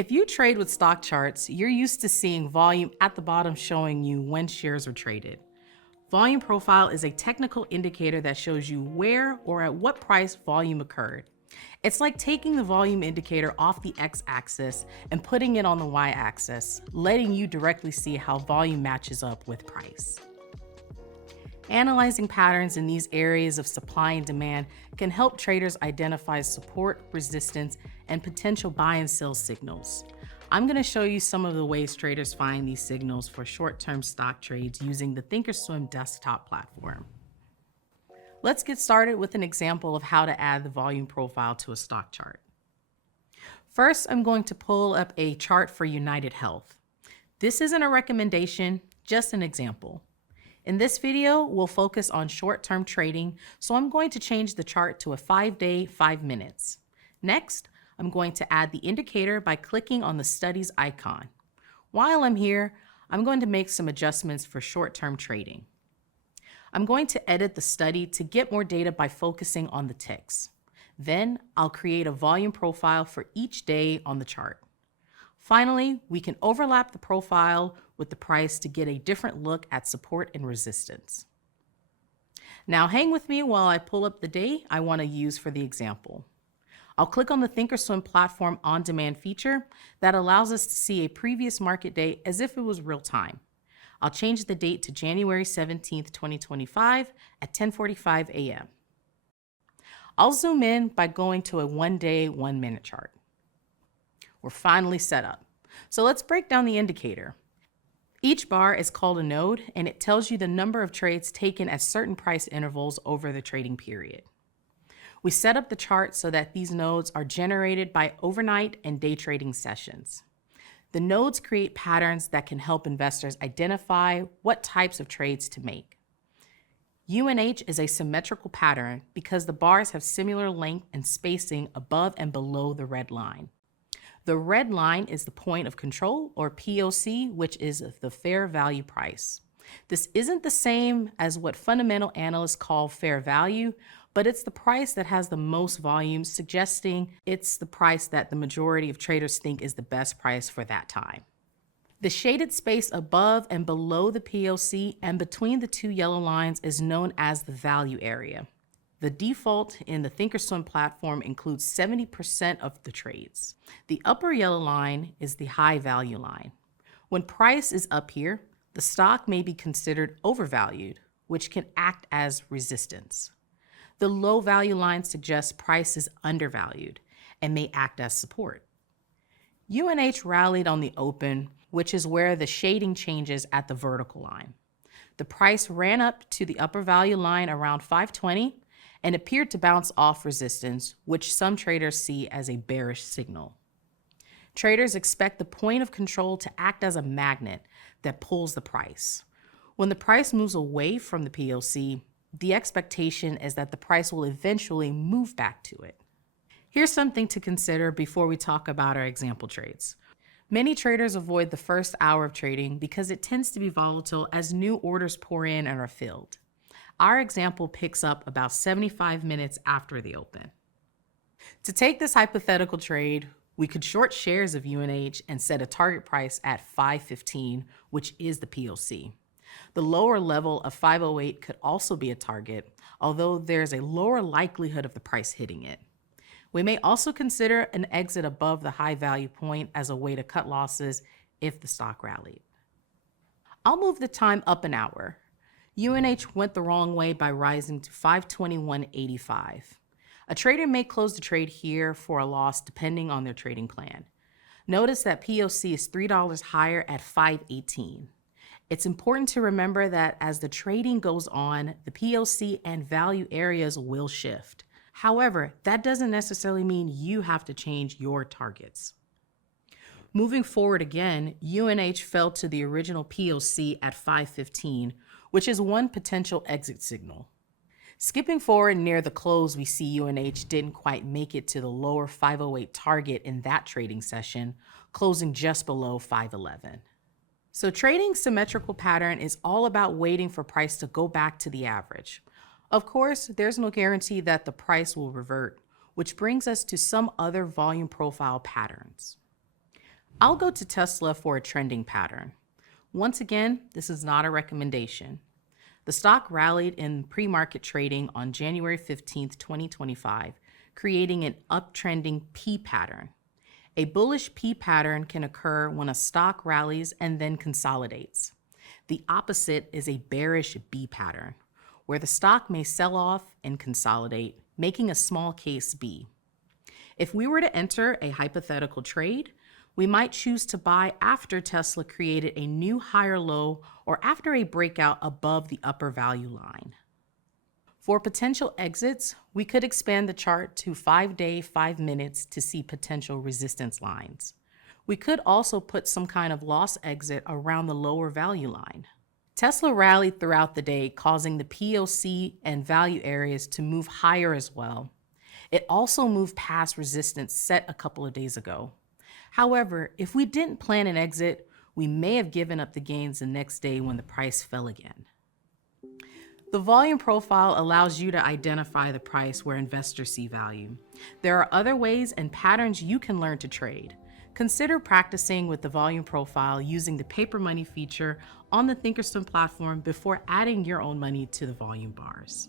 If you trade with stock charts, you're used to seeing volume at the bottom showing you when shares are traded. Volume profile is a technical indicator that shows you where or at what price volume occurred. It's like taking the volume indicator off the x-axis and putting it on the y-axis, letting you directly see how volume matches up with price. Analyzing patterns in these areas of supply and demand can help traders identify support, resistance, and potential buy and sell signals. I'm going to show you some of the ways traders find these signals for short-term stock trades using the thinkorswim desktop platform. Let's get started with an example of how to add the volume profile to a stock chart. First, I'm going to pull up a chart for United Health. This isn't a recommendation, just an example. In this video, we'll focus on short-term trading, so I'm going to change the chart to a 5-day, 5 minutes. Next, I'm going to add the indicator by clicking on the studies icon. While I'm here, I'm going to make some adjustments for short-term trading. I'm going to edit the study to get more data by focusing on the ticks. Then I'll create a volume profile for each day on the chart. Finally, we can overlap the profile with the price to get a different look at support and resistance. Now hang with me while I pull up the day I want to use for the example. I'll click on the thinkorswim platform on-demand feature that allows us to see a previous market day as if it was real time. I'll change the date to January 17th, 2025 at 10:45 a.m. I'll zoom in by going to a 1-day, 1-minute chart. We're finally set up. So let's break down the indicator. Each bar is called a node, and it tells you the number of trades taken at certain price intervals over the trading period. We set up the chart so that these nodes are generated by overnight and day trading sessions. The nodes create patterns that can help investors identify what types of trades to make. UNH is a symmetrical pattern because the bars have similar length and spacing above and below the red line. The red line is the point of control, or POC, which is the fair value price. This isn't the same as what fundamental analysts call fair value, but it's the price that has the most volume, suggesting it's the price that the majority of traders think is the best price for that time. The shaded space above and below the POC and between the two yellow lines is known as the value area. The default in the thinkorswim platform includes 70% of the trades. The upper yellow line is the high value line. When price is up here, the stock may be considered overvalued, which can act as resistance. The low value line suggests price is undervalued and may act as support. UNH rallied on the open, which is where the shading changes at the vertical line. The price ran up to the upper value line around 520 and appeared to bounce off resistance, which some traders see as a bearish signal. Traders expect the point of control to act as a magnet that pulls the price. When the price moves away from the POC, the expectation is that the price will eventually move back to it. Here's something to consider before we talk about our example trades. Many traders avoid the first hour of trading because it tends to be volatile as new orders pour in and are filled. Our example picks up about 75 minutes after the open. To take this hypothetical trade, we could short shares of UNH and set a target price at 515, which is the POC. The lower level of 508 could also be a target, although there's a lower likelihood of the price hitting it. We may also consider an exit above the high value point as a way to cut losses if the stock rallied. I'll move the time up an hour. UNH went the wrong way by rising to 521.85. A trader may close the trade here for a loss depending on their trading plan. Notice that POC is $3 higher at 518. It's important to remember that as the trading goes on, the POC and value areas will shift. However, that doesn't necessarily mean you have to change your targets. Moving forward again, UNH fell to the original POC at 515, which is one potential exit signal. Skipping forward near the close, we see UNH didn't quite make it to the lower 508 target in that trading session, closing just below 511. So trading symmetrical pattern is all about waiting for price to go back to the average. Of course, there's no guarantee that the price will revert, which brings us to some other volume profile patterns. I'll go to Tesla for a trending pattern. Once again, this is not a recommendation. The stock rallied in pre-market trading on January 15th, 2025, creating an uptrending P pattern. A bullish P pattern can occur when a stock rallies and then consolidates. The opposite is a bearish B pattern, where the stock may sell off and consolidate, making a small case B. If we were to enter a hypothetical trade, we might choose to buy after Tesla created a new higher low or after a breakout above the upper value line. For potential exits, we could expand the chart to 5-day, 5 minutes to see potential resistance lines. We could also put some kind of loss exit around the lower value line. Tesla rallied throughout the day, causing the POC and value areas to move higher as well. It also moved past resistance set a couple of days ago. However, if we didn't plan an exit, we may have given up the gains the next day when the price fell again. The volume profile allows you to identify the price where investors see value. There are other ways and patterns you can learn to trade. Consider practicing with the volume profile using the paper money feature on the Thinkorswim platform before adding your own money to the volume bars.